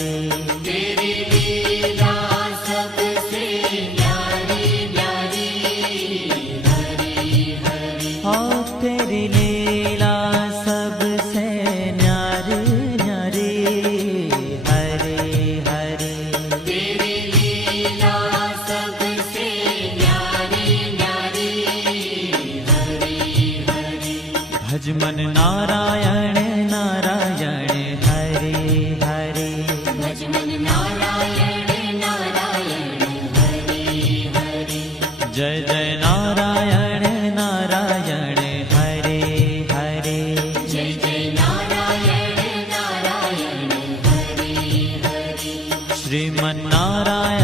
हरे। तेरी लीला सबसे न्यारी न्यारी, हरि हरि। ओ तेरी लीला सबसे न्यारी न्यारी, हरे हरे। तेरी लीला सबसे न्यारी न्यारी, हरि हरि। भज मन नारायण नारायण, हरे हरे। भज मन नारायण नारायण, हरि हरि। जय जय नारायण नारायण, हरे हरे। जय जय नारायण नारायण, हरि हरि। श्रीमन नारायण